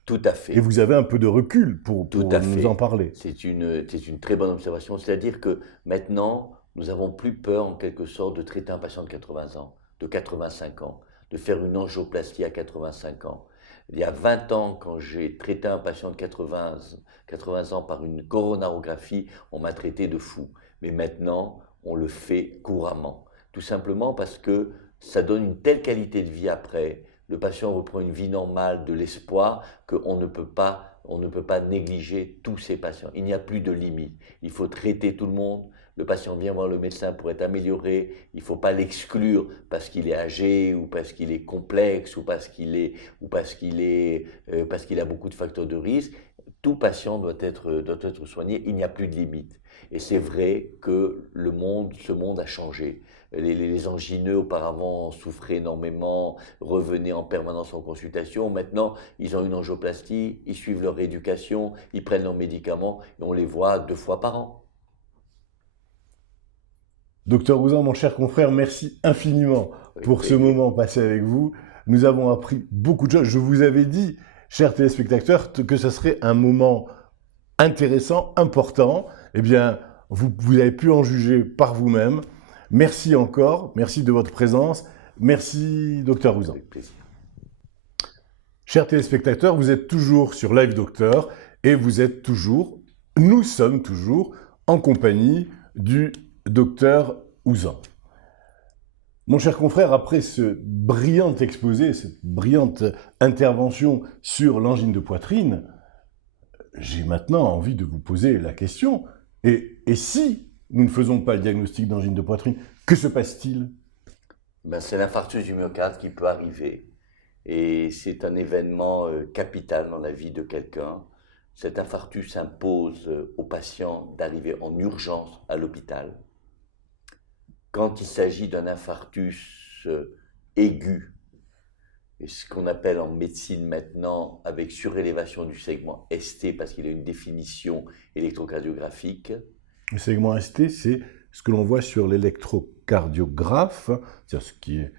Tout à fait. Et vous avez un peu de recul pour nous en parler. C'est une très bonne observation. C'est-à-dire que maintenant, nous n'avons plus peur, en quelque sorte, de traiter un patient de 80 ans, de 85 ans, de faire une angioplastie à 85 ans. Il y a 20 ans, quand j'ai traité un patient de 80 ans par une coronarographie, on m'a traité de fou. Mais maintenant, on le fait couramment. Tout simplement parce que ça donne une telle qualité de vie après. Le patient reprend une vie normale, de l'espoir, qu'on ne peut pas négliger tous ces patients. Il n'y a plus de limite. Il faut traiter tout le monde. Le patient vient voir le médecin pour être amélioré. Il ne faut pas l'exclure parce qu'il est âgé ou parce qu'il est complexe ou parce qu'il a beaucoup de facteurs de risque. Tout patient doit être soigné. Il n'y a plus de limite. Et c'est vrai que ce monde a changé. Les angineux auparavant souffraient énormément, revenaient en permanence en consultation. Maintenant, ils ont une angioplastie, ils suivent leur éducation, ils prennent leurs médicaments et on les voit 2 fois par an. Docteur Ouzan, mon cher confrère, merci infiniment pour ce moment passé avec vous. Nous avons appris beaucoup de choses. Je vous avais dit, chers téléspectateurs, que ce serait un moment intéressant, important. Eh bien, vous avez pu en juger par vous-même. Merci encore, merci de votre présence. Merci, docteur Ouzan. Avec plaisir. Chers téléspectateurs, vous êtes toujours sur Live Docteur et nous sommes toujours en compagnie du docteur Ouzan. Mon cher confrère, après ce brillant exposé, cette brillante intervention sur l'angine de poitrine, j'ai maintenant envie de vous poser la question, et si nous ne faisons pas le diagnostic d'angine de poitrine, que se passe-t-il ? C'est l'infarctus du myocarde qui peut arriver, et c'est un événement capital dans la vie de quelqu'un. Cet infarctus impose au patient d'arriver en urgence à l'hôpital. Quand il s'agit d'un infarctus aigu, et ce qu'on appelle en médecine maintenant avec surélévation du segment ST, parce qu'il a une définition électrocardiographique. Le segment ST, c'est ce que l'on voit sur l'électrocardiographe, c'est-à-dire ce qui est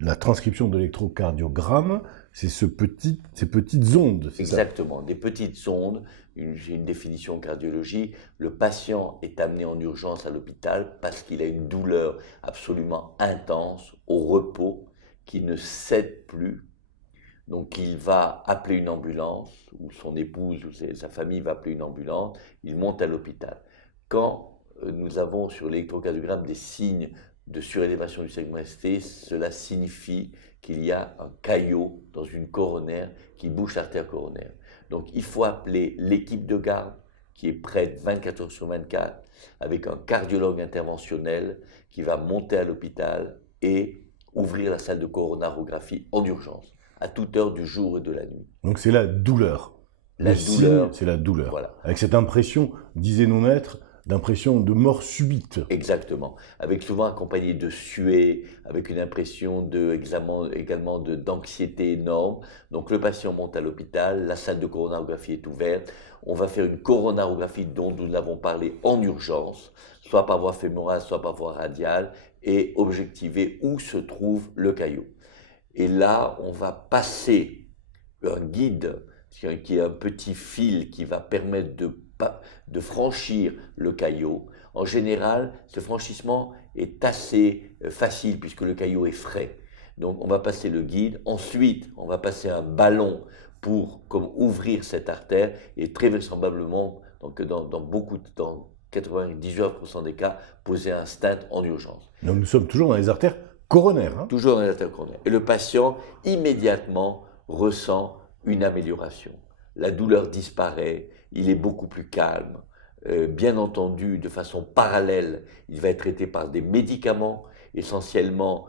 la transcription de l'électrocardiogramme, c'est ces petites ondes. Exactement, des petites ondes. J'ai une définition en cardiologie. Le patient est amené en urgence à l'hôpital parce qu'il a une douleur absolument intense au repos qui ne cède plus. Donc il va appeler une ambulance, ou son épouse ou sa famille va appeler une ambulance, il monte à l'hôpital. Quand nous avons sur l'électrocardiogramme des signes de surélévation du segment ST, cela signifie qu'il y a un caillot dans une coronaire qui bouche l'artère coronaire. Donc il faut appeler l'équipe de garde qui est prête 24 heures sur 24 avec un cardiologue interventionnel qui va monter à l'hôpital et ouvrir la salle de coronarographie en urgence, à toute heure du jour et de la nuit. Donc c'est la douleur. C'est la douleur. Voilà. Avec cette impression, disait nos maîtres, d'impression de mort subite. Exactement. Avec souvent accompagné de suée, avec une impression également d'anxiété énorme. Donc le patient monte à l'hôpital, la salle de coronarographie est ouverte. On va faire une coronarographie dont nous l'avons parlé en urgence, soit par voie fémorale, soit par voie radiale, et objectiver où se trouve le caillot. Et là, on va passer un guide, qui est un petit fil qui va permettre de franchir le caillot. En général, ce franchissement est assez facile puisque le caillot est frais. Donc on va passer le guide, ensuite on va passer un ballon pour ouvrir cette artère et très vraisemblablement, dans 98% des cas, poser un stent en urgence. Donc nous sommes toujours dans les artères coronaires. Hein ? Toujours dans les artères coronaires. Et le patient immédiatement ressent une amélioration. La douleur disparaît, il est beaucoup plus calme. Bien entendu, de façon parallèle, il va être traité par des médicaments, essentiellement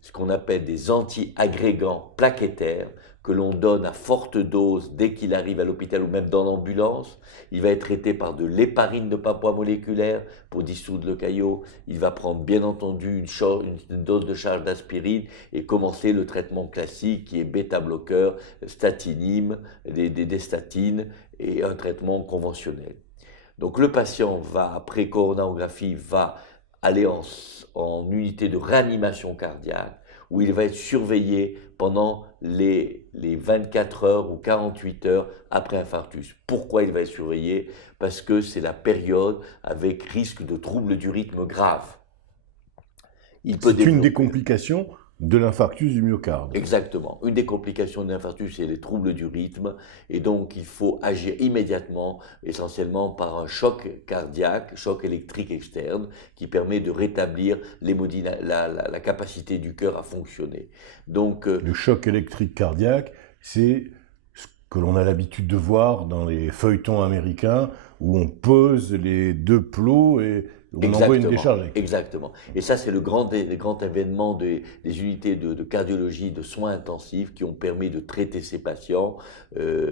ce qu'on appelle des anti-agrégants plaquettaires, que l'on donne à forte dose dès qu'il arrive à l'hôpital ou même dans l'ambulance. Il va être traité par de l'héparine de Papua moléculaire pour dissoudre le caillot. Il va prendre bien entendu une dose de charge d'aspirine et commencer le traitement classique qui est bêta-bloqueur, statinime, des statines et un traitement conventionnel. Donc le patient va, après coronarographie, va aller en unité de réanimation cardiaque où il va être surveillé pendant les 24 heures ou 48 heures après infarctus. Pourquoi il va être surveillé ? Parce que c'est la période avec risque de troubles du rythme grave. C'est une des complications de l'infarctus du myocarde. Exactement. Une des complications de l'infarctus, c'est les troubles du rythme. Et donc, il faut agir immédiatement, essentiellement par un choc cardiaque, choc électrique externe, qui permet de rétablir la capacité du cœur à fonctionner. Donc, le choc électrique cardiaque, c'est ce que l'on a l'habitude de voir dans les feuilletons américains, où on pose les deux plots et on envoie une décharge. Exactement. Et ça, c'est le grand événement des unités de cardiologie, de soins intensifs qui ont permis de traiter ces patients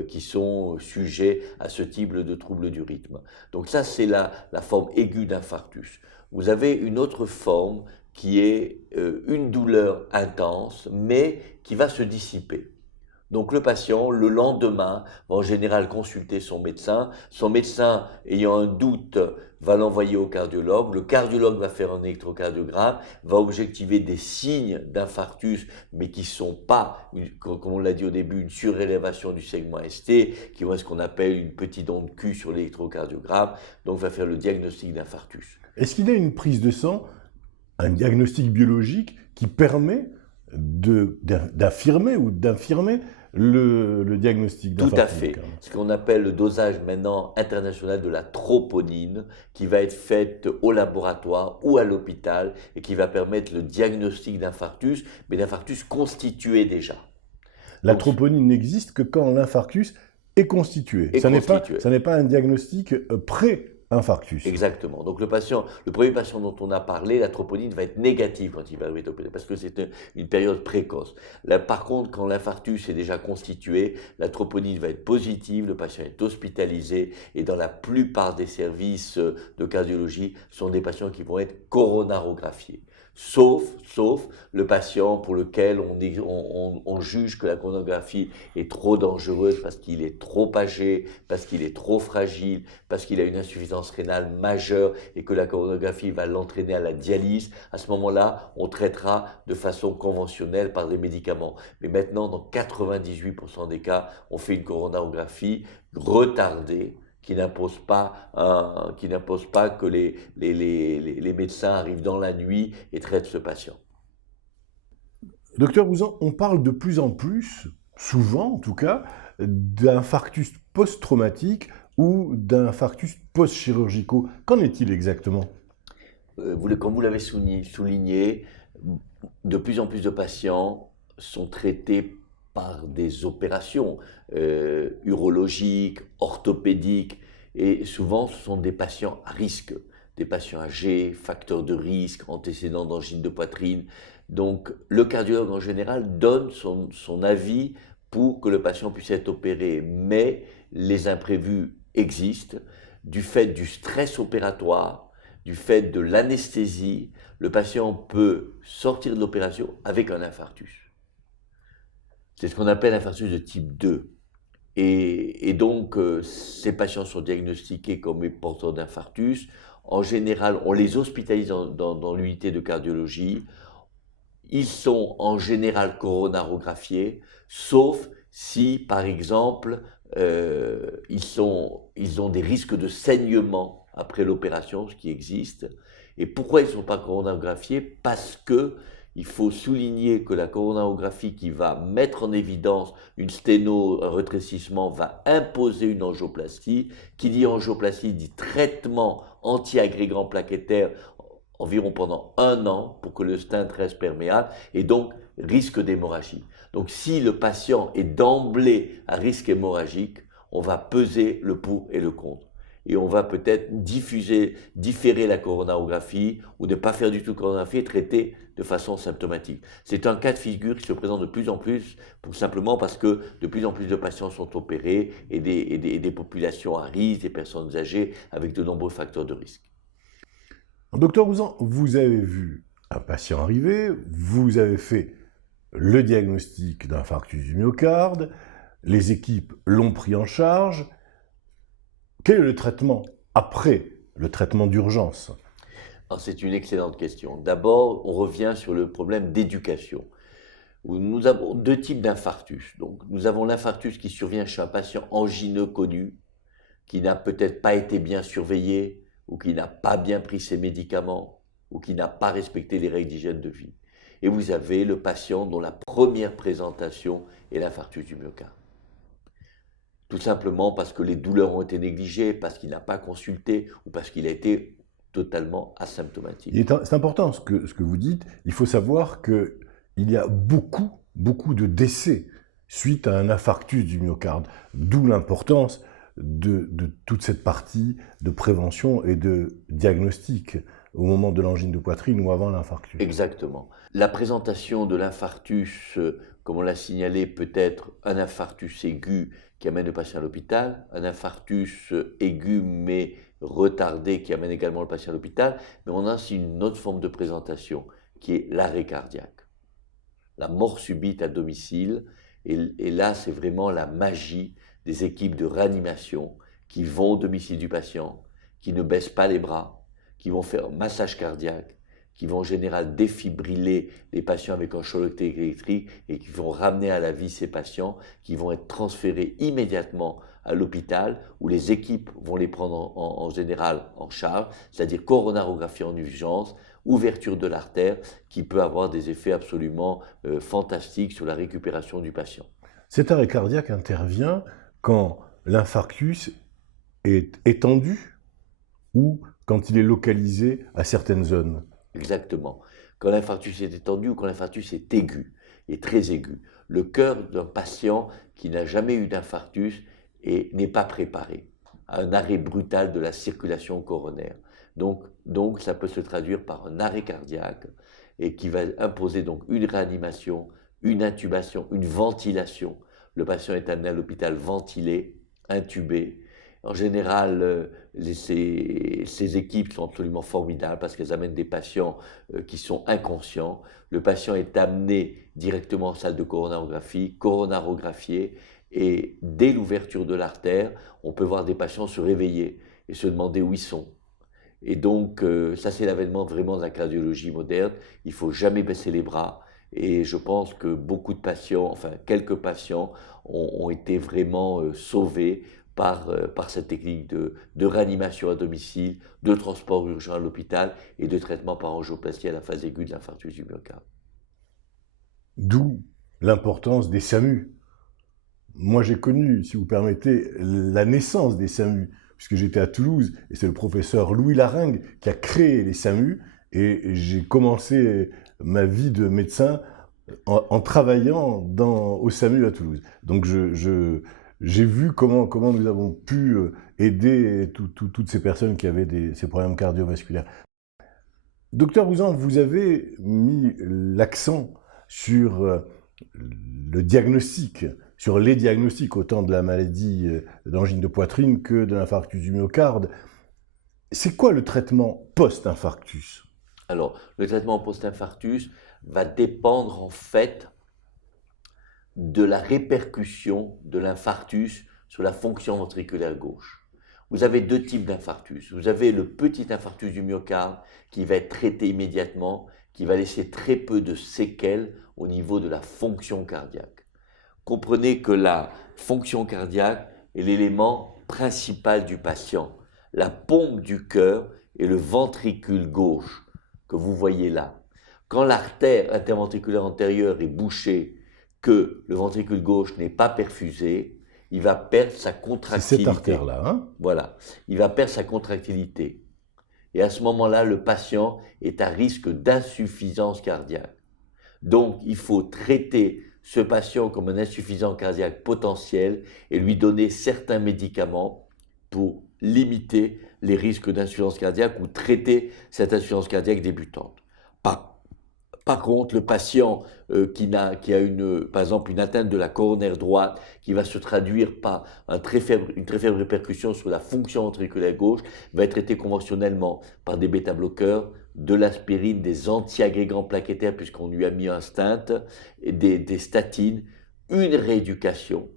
qui sont sujets à ce type de troubles du rythme. Donc ça, c'est la forme aiguë d'infarctus. Vous avez une autre forme qui est une douleur intense, mais qui va se dissiper. Donc le patient, le lendemain, va en général consulter son médecin. Son médecin, ayant un doute, va l'envoyer au cardiologue. Le cardiologue va faire un électrocardiogramme, va objectiver des signes d'infarctus, mais qui ne sont pas, comme on l'a dit au début, une surélévation du segment ST, qui vont être ce qu'on appelle une petite onde Q sur l'électrocardiogramme. Donc va faire le diagnostic d'infarctus. Est-ce qu'il y a une prise de sang, un diagnostic biologique qui permet d'affirmer ou d'infirmer le diagnostic d'infarctus? Tout à fait. Ce qu'on appelle le dosage maintenant international de la troponine, qui va être faite au laboratoire ou à l'hôpital et qui va permettre le diagnostic d'infarctus, mais d'infarctus constitué déjà. La troponine n'existe que quand l'infarctus est constitué. Ça n'est pas un diagnostic pré-infarctus. Exactement. Donc le premier patient dont on a parlé, la troponine va être négative quand il va être opéré, parce que c'est une période précoce. Là, par contre, quand l'infarctus est déjà constitué, la troponine va être positive, le patient est hospitalisé, et dans la plupart des services de cardiologie, ce sont des patients qui vont être coronarographiés. Sauf le patient pour lequel on juge que la coronarographie est trop dangereuse parce qu'il est trop âgé, parce qu'il est trop fragile, parce qu'il a une insuffisance rénale majeure et que la coronarographie va l'entraîner à la dialyse. À ce moment-là, on traitera de façon conventionnelle par des médicaments. Mais maintenant, dans 98% des cas, on fait une coronarographie retardée, qui n'impose pas que les médecins arrivent dans la nuit et traitent ce patient. Docteur Ouzan, on parle de plus en plus, souvent en tout cas, d'infarctus post-traumatique ou d'infarctus post-chirurgicaux. Qu'en est-il exactement ? Comme vous l'avez souligné, de plus en plus de patients sont traités par des opérations urologiques, orthopédiques, et souvent ce sont des patients à risque, des patients âgés, facteurs de risque, antécédents d'angine de poitrine. Donc le cardiologue en général donne son avis pour que le patient puisse être opéré, mais les imprévus existent du fait du stress opératoire, du fait de l'anesthésie. Le patient peut sortir de l'opération avec un infarctus. C'est ce qu'on appelle l'infarctus de type 2. Et donc, ces patients sont diagnostiqués comme porteurs d'infarctus. En général, on les hospitalise dans l'unité de cardiologie. Ils sont en général coronarographiés, sauf si, par exemple, ils ont des risques de saignement après l'opération, ce qui existe. Et pourquoi ils ne sont pas coronarographiés ? Parce que il faut souligner que la coronarographie qui va mettre en évidence une sténo, un rétrécissement, va imposer une angioplastie. Qui dit angioplastie dit traitement anti-agrégant plaquettaire environ pendant 1 an pour que le stent reste perméable et donc risque d'hémorragie. Donc si le patient est d'emblée à risque hémorragique, on va peser le pour et le contre. Et on va peut-être différer la coronarographie ou ne pas faire du tout de coronarographie et traiter de façon symptomatique. C'est un cas de figure qui se présente de plus en plus, simplement parce que de plus en plus de patients sont opérés et des populations à risque, des personnes âgées avec de nombreux facteurs de risque. Docteur Ouzan, vous avez vu un patient arriver, vous avez fait le diagnostic d'infarctus du myocarde, les équipes l'ont pris en charge. Quel est le traitement après le traitement d'urgence ? C'est une excellente question. D'abord, on revient sur le problème d'éducation. Nous avons 2 types d'infarctus. Donc, nous avons l'infarctus qui survient chez un patient angineux connu, qui n'a peut-être pas été bien surveillé, ou qui n'a pas bien pris ses médicaments, ou qui n'a pas respecté les règles d'hygiène de vie. Et vous avez le patient dont la première présentation est l'infarctus du myocarde. Tout simplement parce que les douleurs ont été négligées, parce qu'il n'a pas consulté ou parce qu'il a été totalement asymptomatique. C'est important ce que vous dites. Il faut savoir qu'il y a beaucoup de décès suite à un infarctus du myocarde, d'où l'importance de toute cette partie de prévention et de diagnostic au moment de l'angine de poitrine ou avant l'infarctus. Exactement. La présentation de l'infarctus, comme on l'a signalé, peut être un infarctus aigu qui amène le patient à l'hôpital, un infarctus aigu mais retardé qui amène également le patient à l'hôpital, mais on a aussi une autre forme de présentation qui est l'arrêt cardiaque, la mort subite à domicile, et là c'est vraiment la magie des équipes de réanimation qui vont au domicile du patient, qui ne baissent pas les bras, qui vont faire un massage cardiaque, qui vont en général défibriller les patients avec un choc électrique et qui vont ramener à la vie ces patients, qui vont être transférés immédiatement à l'hôpital où les équipes vont les prendre en général en charge, c'est-à-dire coronarographie en urgence, ouverture de l'artère, qui peut avoir des effets absolument fantastiques sur la récupération du patient. Cet arrêt cardiaque intervient quand l'infarctus est étendu ou quand il est localisé à certaines zones. Exactement. Quand l'infarctus est étendu ou quand l'infarctus est aigu, et très aigu. Le cœur d'un patient qui n'a jamais eu d'infarctus n'est pas préparé à un arrêt brutal de la circulation coronaire. Donc ça peut se traduire par un arrêt cardiaque et qui va imposer donc une réanimation, une intubation, une ventilation. Le patient est amené à l'hôpital ventilé, intubé. En général, ces équipes sont absolument formidables parce qu'elles amènent des patients qui sont inconscients. Le patient est amené directement en salle de coronarographie, coronarographié, et dès l'ouverture de l'artère, on peut voir des patients se réveiller et se demander où ils sont. Et donc, ça c'est l'avènement vraiment de la cardiologie moderne. Il ne faut jamais baisser les bras. Et je pense que beaucoup de patients, enfin quelques patients, ont été vraiment sauvés par cette technique de réanimation à domicile, de transport urgent à l'hôpital et de traitement par angioplastie à la phase aiguë de l'infarctus du myocarde. D'où l'importance des SAMU. Moi, j'ai connu, si vous permettez, la naissance des SAMU, puisque j'étais à Toulouse, et c'est le professeur Louis Laringue qui a créé les SAMU, et j'ai commencé ma vie de médecin en travaillant au SAMU à Toulouse. Donc, j'ai vu comment nous avons pu aider toutes ces personnes qui avaient ces problèmes cardiovasculaires. Docteur Ouzan, vous avez mis l'accent sur le diagnostic, sur les diagnostics, autant de la maladie d'angine de poitrine que de l'infarctus du myocarde. C'est quoi le traitement post-infarctus? Alors, le traitement post-infarctus va dépendre en fait de la répercussion de l'infarctus sur la fonction ventriculaire gauche. Vous avez deux types d'infarctus. Vous avez le petit infarctus du myocarde qui va être traité immédiatement, qui va laisser très peu de séquelles au niveau de la fonction cardiaque. Comprenez que la fonction cardiaque est l'élément principal du patient. La pompe du cœur est le ventricule gauche que vous voyez là. Quand l'artère interventriculaire antérieure est bouchée, que le ventricule gauche n'est pas perfusé, il va perdre sa contractilité. C'est cette artère-là, hein? Voilà, il va perdre sa contractilité. Et à ce moment-là, le patient est à risque d'insuffisance cardiaque. Donc, il faut traiter ce patient comme un insuffisant cardiaque potentiel et lui donner certains médicaments pour limiter les risques d'insuffisance cardiaque ou traiter cette insuffisance cardiaque débutante. Par contre, le patient qui a par exemple une atteinte de la coronaire droite qui va se traduire par une très faible répercussion sur la fonction ventriculaire gauche va être traité conventionnellement par des bêta-bloqueurs, de l'aspirine, des antiagrégants plaquettaires puisqu'on lui a mis un stent, et des statines, une rééducation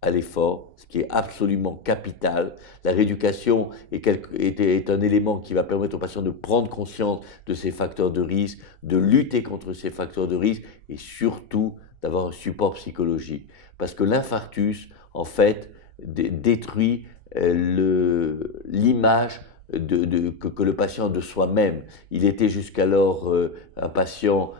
à l'effort, ce qui est absolument capital. La rééducation est un élément qui va permettre au patient de prendre conscience de ses facteurs de risque, de lutter contre ces facteurs de risque et surtout d'avoir un support psychologique. Parce que l'infarctus, en fait, détruit l'image que le patient de soi-même. Il était jusqu'alors un patient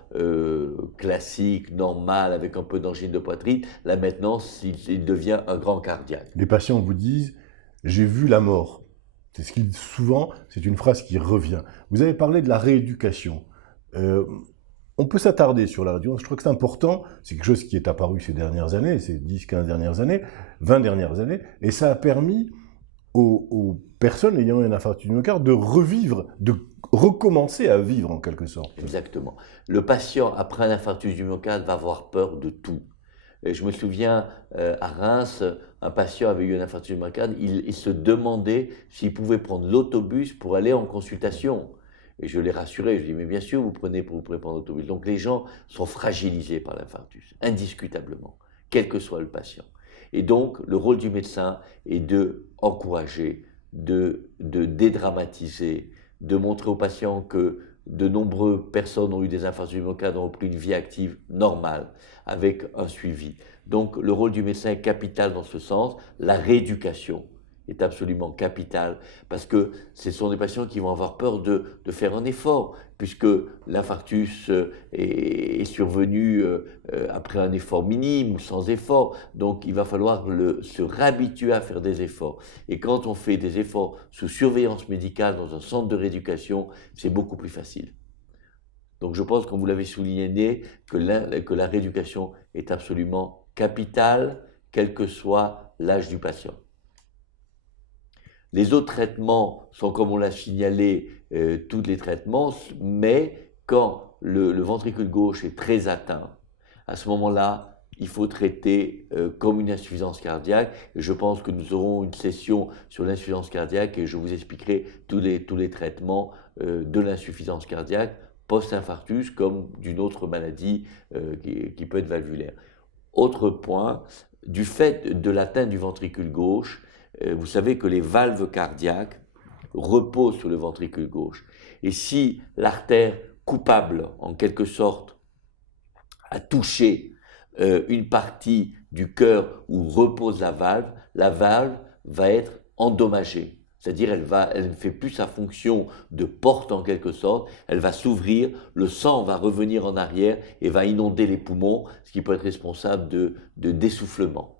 classique, normal, avec un peu d'angine de poitrine. Là maintenant, il devient un grand cardiaque. Les patients vous disent « j'ai vu la mort ». C'est ce qu'ils souvent, c'est une phrase qui revient. Vous avez parlé de la rééducation. On peut s'attarder sur la rééducation. Je crois que c'est important. C'est quelque chose qui est apparu ces dernières années, ces 10, 15 dernières années, 20 dernières années. Et ça a permis aux personnes ayant un infarctus du myocarde de revivre, de recommencer à vivre en quelque sorte. Exactement. Le patient, après un infarctus du myocarde, va avoir peur de tout. Et je me souviens, à Reims, un patient avait eu un infarctus du myocarde, il se demandait s'il pouvait prendre l'autobus pour aller en consultation. Et je l'ai rassuré, je lui ai dit, mais bien sûr, vous pouvez prendre l'autobus. Donc les gens sont fragilisés par l'infarctus, indiscutablement, quel que soit le patient. Et donc, le rôle du médecin est d'encourager, de dédramatiser, de montrer aux patients que de nombreuses personnes ont eu des infarctus du myocarde, ont repris une vie active normale, avec un suivi. Donc, le rôle du médecin est capital dans ce sens. La rééducation est absolument capitale, parce que ce sont des patients qui vont avoir peur de faire un effort, puisque l'infarctus est survenu après un effort minime ou sans effort. Donc, il va falloir se réhabituer à faire des efforts. Et quand on fait des efforts sous surveillance médicale dans un centre de rééducation, c'est beaucoup plus facile. Donc, je pense, comme vous l'avez souligné, que la rééducation est absolument capitale, quel que soit l'âge du patient. Les autres traitements sont, comme on l'a signalé, tous les traitements, mais quand le ventricule gauche est très atteint, à ce moment-là, il faut traiter comme une insuffisance cardiaque. Et je pense que nous aurons une session sur l'insuffisance cardiaque et je vous expliquerai tous les traitements de l'insuffisance cardiaque post-infarctus comme d'une autre maladie qui peut être valvulaire. Autre point, du fait de l'atteinte du ventricule gauche, vous savez que les valves cardiaques reposent sur le ventricule gauche. Et si l'artère coupable, en quelque sorte, a touché une partie du cœur où repose la valve va être endommagée. C'est-à-dire elle ne fait plus sa fonction de porte en quelque sorte, elle va s'ouvrir, le sang va revenir en arrière et va inonder les poumons, ce qui peut être responsable de d'essoufflement.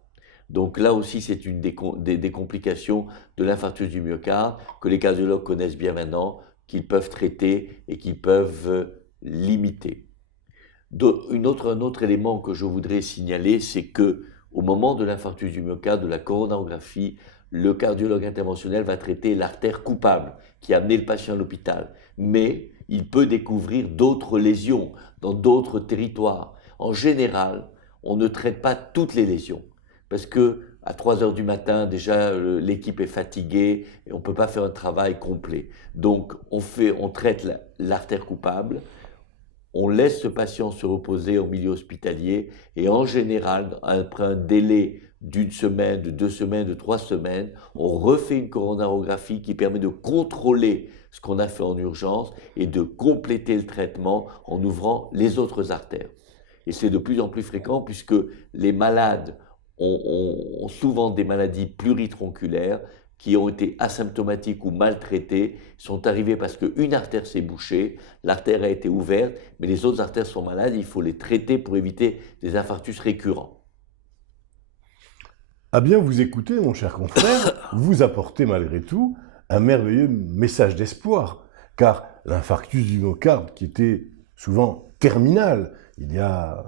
Donc là aussi, c'est une des complications de l'infarctus du myocarde que les cardiologues connaissent bien maintenant, qu'ils peuvent traiter et qu'ils peuvent limiter. Un autre élément que je voudrais signaler, c'est que au moment de l'infarctus du myocarde, de la coronarographie, le cardiologue interventionnel va traiter l'artère coupable qui a amené le patient à l'hôpital. Mais il peut découvrir d'autres lésions dans d'autres territoires. En général, on ne traite pas toutes les lésions. Parce que à 3 heures du matin, déjà, l'équipe est fatiguée et on ne peut pas faire un travail complet. Donc, on traite l'artère coupable, on laisse ce patient se reposer en milieu hospitalier et en général, après un délai d'une semaine, de 2 semaines, de 3 semaines, on refait une coronarographie qui permet de contrôler ce qu'on a fait en urgence et de compléter le traitement en ouvrant les autres artères. Et c'est de plus en plus fréquent puisque les malades ont souvent des maladies pluritronculaires qui ont été asymptomatiques ou maltraitées, sont arrivées parce qu'une artère s'est bouchée, l'artère a été ouverte, mais les autres artères sont malades, il faut les traiter pour éviter des infarctus récurrents. À bien vous écouter, mon cher confrère, vous apportez malgré tout un merveilleux message d'espoir, car l'infarctus du myocarde, qui était souvent terminal il y a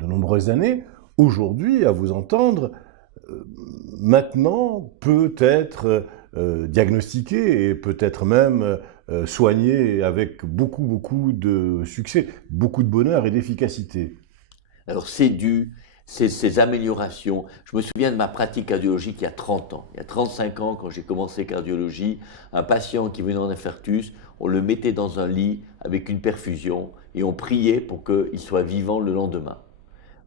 de nombreuses années, aujourd'hui, à vous entendre, maintenant peut être diagnostiqué et peut-être même soigné avec beaucoup de succès, beaucoup de bonheur et d'efficacité. Alors ces améliorations, je me souviens de ma pratique cardiologique il y a 30 ans. Il y a 35 ans, quand j'ai commencé cardiologie, un patient qui venait en infarctus, on le mettait dans un lit avec une perfusion et on priait pour qu'il soit vivant le lendemain.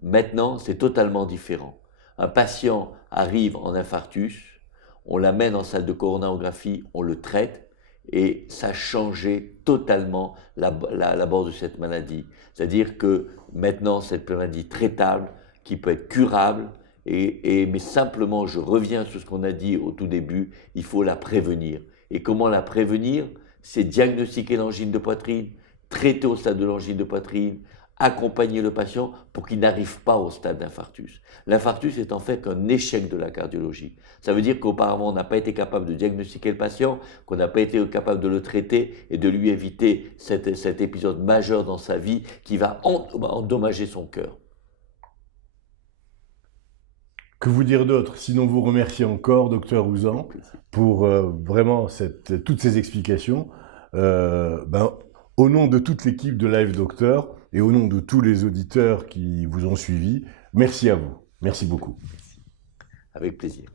Maintenant, c'est totalement différent. Un patient arrive en infarctus, on l'amène en salle de coronarographie, on le traite et ça a changé totalement l'abord de cette maladie. C'est-à-dire que maintenant, cette maladie traitable, qui peut être curable, mais simplement, je reviens sur ce qu'on a dit au tout début, il faut la prévenir. Et comment la prévenir? C'est diagnostiquer l'angine de poitrine, traiter au stade de l'angine de poitrine, accompagner le patient pour qu'il n'arrive pas au stade d'infarctus. L'infarctus est en fait un échec de la cardiologie. Ça veut dire qu'auparavant, on n'a pas été capable de diagnostiquer le patient, qu'on n'a pas été capable de le traiter et de lui éviter cet épisode majeur dans sa vie qui va endommager son cœur. Que vous dire d'autre? Sinon vous remercier encore, docteur Ouzan, pour vraiment toutes ces explications. Au nom de toute l'équipe de Live Docteur et au nom de tous les auditeurs qui vous ont suivi, merci à vous. Merci beaucoup. Avec plaisir.